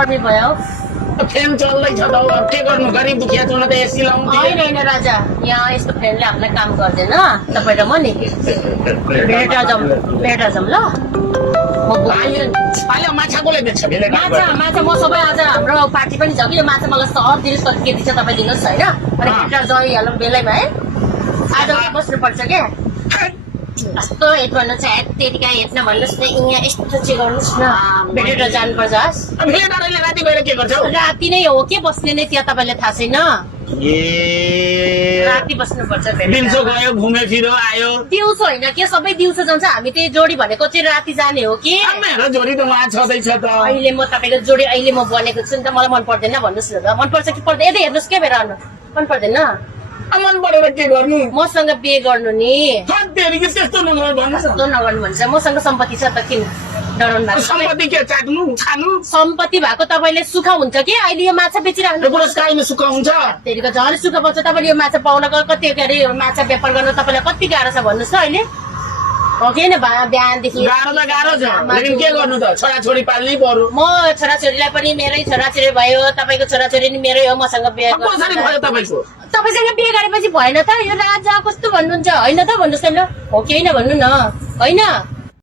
गर्मी भयो फ्यान चल्दैछ त अब के गर्नु गरिब दुखिया चल्न त एसी लाउनु होइन होइन राजा यहाँ यस्तो फ्यानले हामीलाई काम गर्दैन तपाईँ र म नि भेटेर जाउँ ल म बोक्छु नि अहिले माछा कसले बेच्छ भेले माछा म सबै आज हाम्रो पार्टी पनि छ कि माछा मलाई सहर दिनुहोस् कति केटी छ तपाईँ दिनुहोस् होइन अनि भेटेर जाइहालौँ बेलैमा है आज बस्नुपर्छ क्या कस्तो हेट भन्नु छ त्यतिका हेट नभन्नुहोस् न यहाँ यस्तो चाहिँ गर्नुहोस् न भेटेर जानुपर्छ हस् भेलेदारले राति गएर के गर्छौ राति नै हो के बस्ने नै त्यहाँ तपाईँलाई थाहा छैन ए राति बस्नुपर्छ दिउँसो गयो घुम्यो फिरो आयो दिउँसो होइन के सबै दिउँसो जान्छ हामी त्यही जोडी भनेको चाहिँ राति जाने हो कि मेरो जोडी त उहाँ छँदैछ त अहिले म तपाईँको जोडी अहिले म बनेको छु नि त मलाई मन पर्दैन भन्नुहोस् न त मन पर्छ कि पर्दैन यतै हेर्नुहोस् के भएर मन पर्दैन मन परेर के गर्नु मसँग बिहे गर्नु नि त्यस्तो नगर्नु भन्नुहोस् कस्तो नगर्नु भन्छ मसँग सम्पत्ति छ त किन डराउनु भएको सम्पत्ति के चाट्नु खानु सम्पत्ति भएको तपाईँले सुख हुन्छ कि अहिले यो माछा बेचिरहनु पुरस्कारमा सुख हुन्छ त्यतिको झन् सुख पर्छ तपाईँले यो माछा पाउनको कति के अरे माछा व्यापार गर्न तपाईँलाई कति गाह्रो छ भन्नुहोस् त अहिले हो कि होइन बिहानदेखि गाह्रो त गाह्रो छ लेकिन के गर्नु त छोराछोरी पाल्नै पर्यो म छोराछोरीलाई पनि मेरै छोराछोरी भयो तपाईँको छोराछोरी नि मेरै हो मसँग बिहे कसरी भयो तपाईँको तपाईँसँग बिहे गरेपछि भएन त यो राजा कस्तो भन्नुहुन्छ होइन त भन्नुहोस् न हो कि होइन भन्नु न होइन